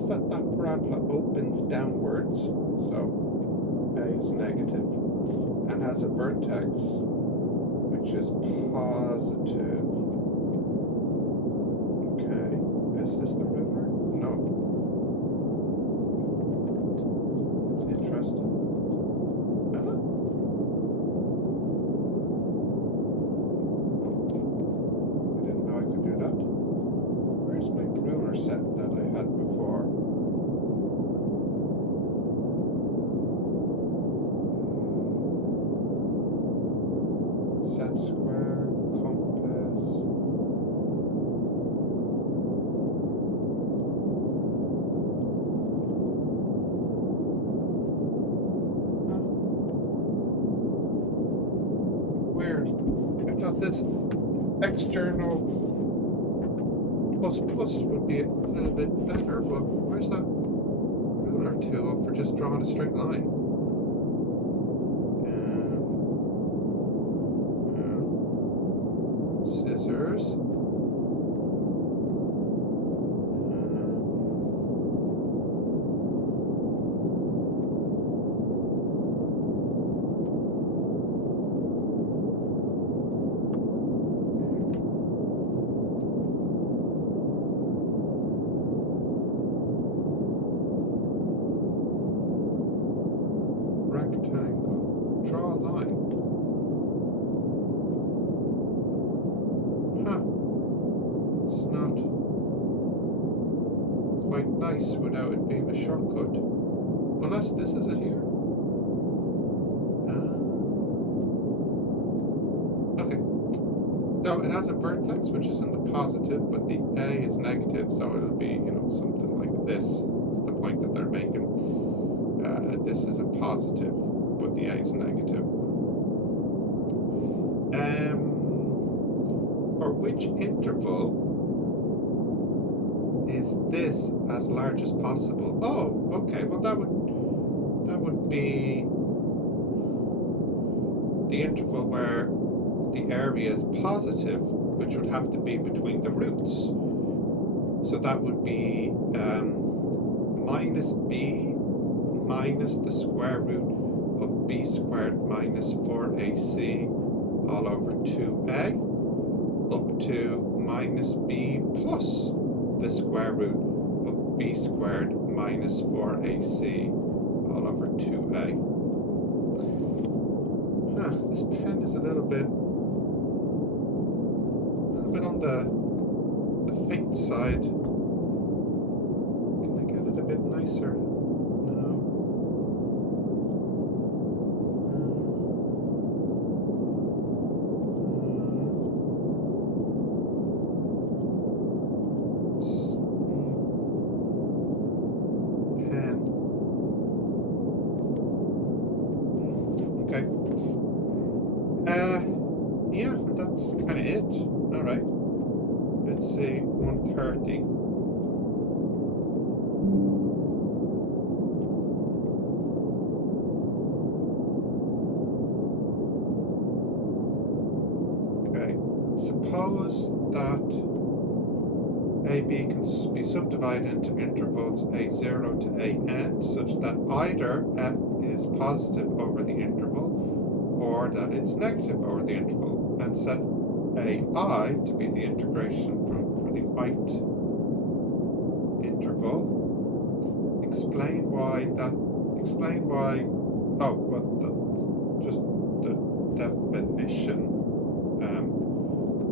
suppose that parabola opens downwards, so A is negative, and has a vertex which is positive. Okay, is this the ruler? No. That's interesting. I didn't know I could do that. Where's my ruler set that I had before? Set square, compass. Huh. Weird. I thought this external plus would be a little bit better, but where's that ruler tool for just drawing a straight line? Scissors. Rectangle. Draw a line. Huh. It's not quite nice without it being a shortcut. Unless this is it here. Okay. So it has a vertex which is in the positive, but the A is negative, so it'll be, something like this. It's the point that they're making. This is a positive, but the A is negative. For which interval is this as large as possible? Oh, okay. Well, that would be the interval where the area is positive, which would have to be between the roots. So that would be minus b minus the square root of b squared minus 4ac all over 2a up to minus b plus the square root of b squared minus 4ac all over 2a. This pen is a little bit on the faint side. Can I get it a bit nicer? No. Pen. Okay. Yeah, that's kind of it. All right. Let's see, 130. Okay, suppose that AB can be subdivided into intervals A0 to AN such that either F is positive over the interval or that it's negative over the interval, and set AI to be the integration for the ith interval. Explain why, just the definition.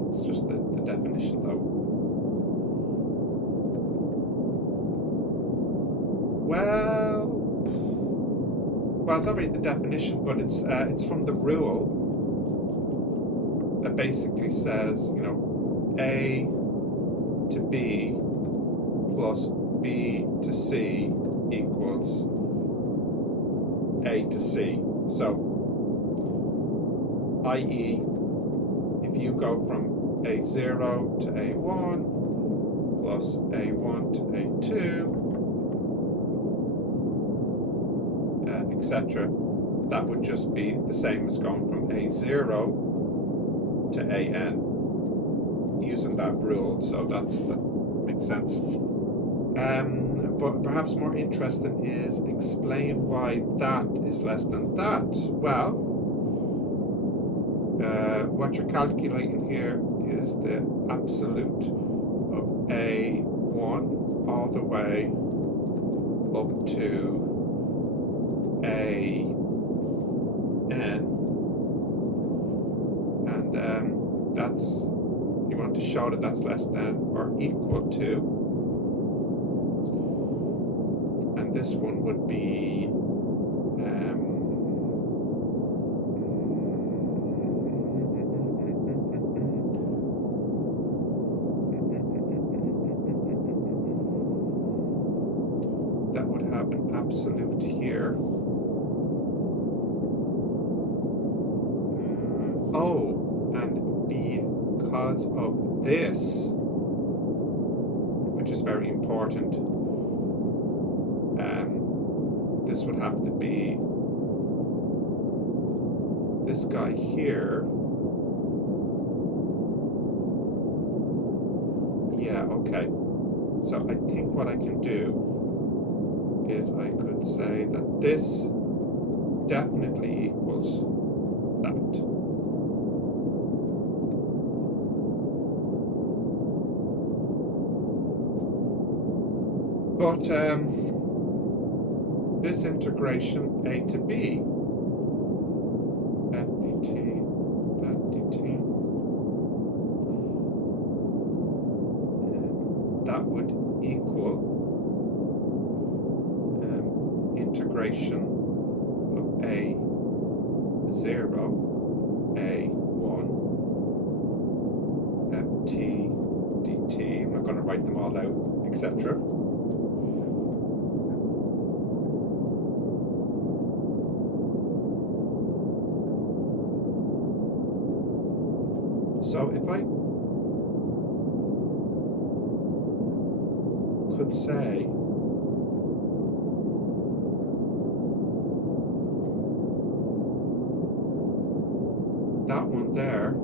It's just the definition though. Well, it's not really the definition, but it's from the rule that basically says, A to B plus B to C equals A to C. So, i.e., if you go from A0 to A1 plus A1 to A2, etc., that would just be the same as going from A0 to AN using that rule. So that makes sense. but perhaps more interesting is explain why that is less than that. Well, what you're calculating here is the absolute of A1 all the way up to AN, and that's, you want to show that that's less than or equal to, and this one would be that would have an absolute here. Oh, and because of this, which is very important, this would have to be this guy here. Yeah, okay. So I think what I can do is I could say that this definitely equals that. But this integration A to B, f dt, that dt, that would equal integration of A0, A1, ft dt, I'm not going to write them all out, etc. So if I could say that one there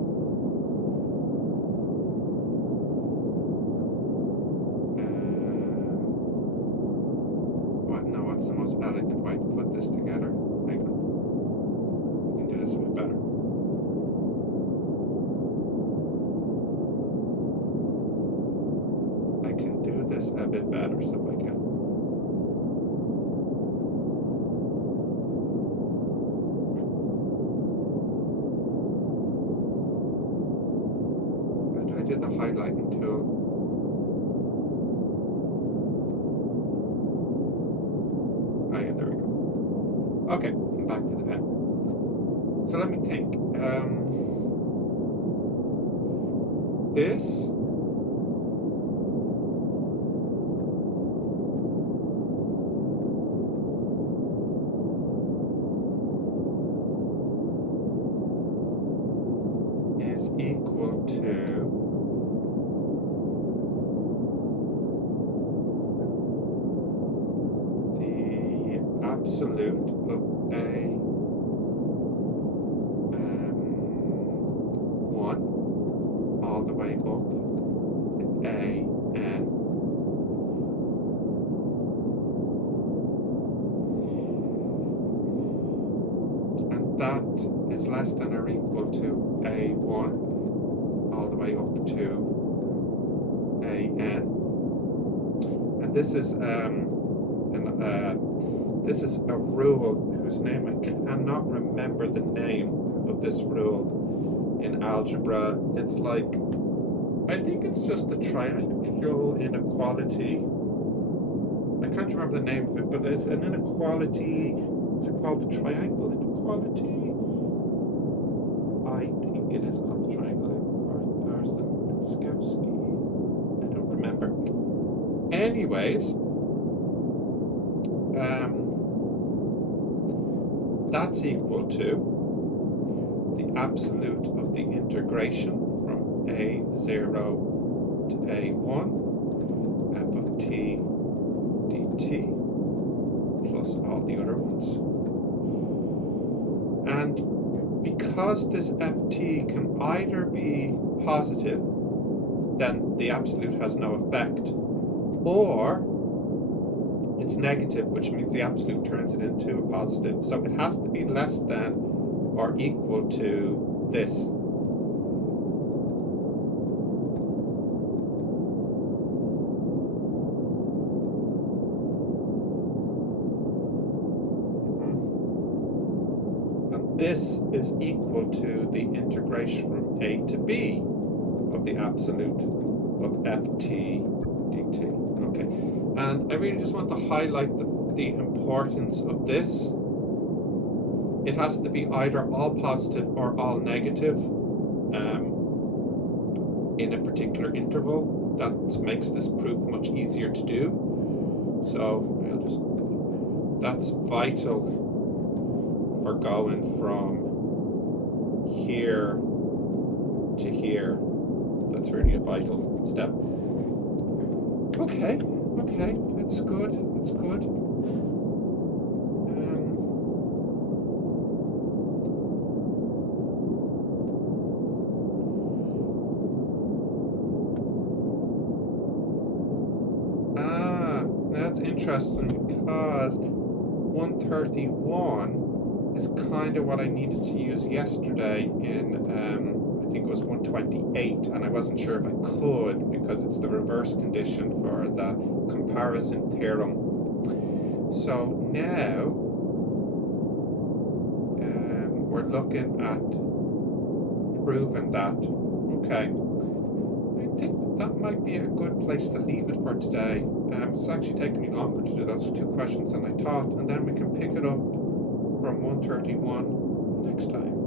what's the most elegant way to put this together? Hang on. We can do this a bit better. I can do this a bit better, so I can. How do I do the highlighting tool? Oh yeah, there we go. Okay, I'm back to the pen. So let me think. This is equal to the absolute of A1 all the way up to AN. And that is less than or equal to A1 all the way up to AN. And this is this is a rule whose name I cannot remember the name of this rule in algebra. It's like, I think it's just the triangle inequality. I can't remember the name of it, but it's an inequality. Is it called the triangle inequality? I think it is called the triangle inequality. I don't remember. Anyways, that's equal to the absolute of the integration from A0 to A1 f of t dt plus all the other ones. And because this ft can either be positive, then the absolute has no effect, or It's negative, which means the absolute turns it into a positive. So it has to be less than or equal to this. And this is equal to the integration from a to b of the absolute of ft dt. Okay, and I really just want to highlight the importance of this. It has to be either all positive or all negative in a particular interval. That makes this proof much easier to do. So that's vital for going from here to here. That's really a vital step. Okay, it's good. That's interesting because 131 is kind of what I needed to use yesterday in I think it was 128, and I wasn't sure if I could because it's the reverse condition for the comparison theorem. So now we're looking at proving that. Okay, I think that might be a good place to leave it for today. It's actually taken me longer to do those two questions than I thought, and then we can pick it up from 131 next time.